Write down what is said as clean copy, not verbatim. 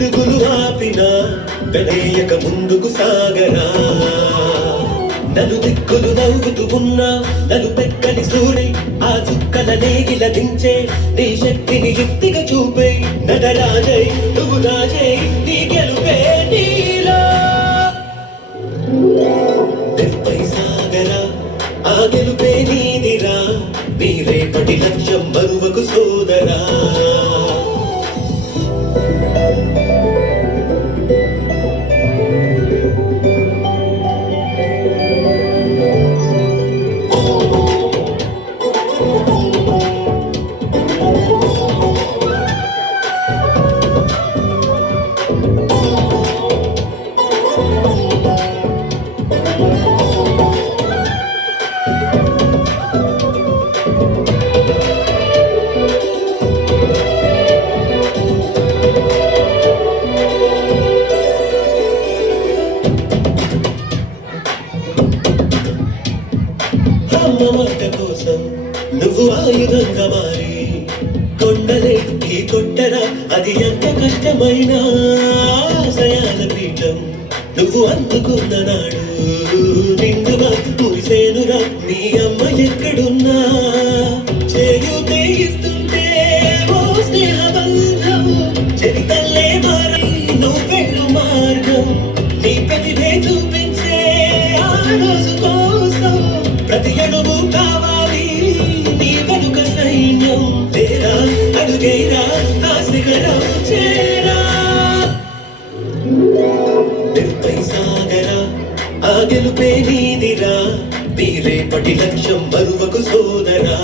పిడుగులు ఆపిన వెనయ్యక ముందుకు సాగరా నలుదిక్కులు నవ్వుతూ ఉన్నా నలుపెక్కని సూరై ఆ చుక్కల నేగిల దించే నీ శక్తిని యుక్తిగా చూపే నటరాజై నువ్వు రాజై నీ గెలుపే నీలో తెప్పై సాగరా ఆ గెలుపే నీదిరా నీ రేపటి లక్ష్యం మరువకు సోదరా మాట కోసం నువ్వు ఆయుధంగా మారి కొండలే ఈ కొట్టరా అది ఎంత కష్టమైన ఆశయాల పీఠం నువ్వు అందుకున్న నాడు నిండుగా మురిసేనురా నీ అమ్మ ఎక్కడున్నా చేయుతే ఇస్తుంటే ఓ స్నేహబంధం చరితల్లే మారి నువ్వు వెళ్ళు మార్గం నీ ప్రతిభే చూపించే ఆ రోజు కోసం ప్రతి అడుగు కావాలి నీ వెనుక సైన్యం తేరా అడుగైరా ఆ శిఖరం చేరా తెప్పై సాగరా ఆ గెలుపే నీదిరా నీ రేపటి లక్ష్యం మరువకు సోదరా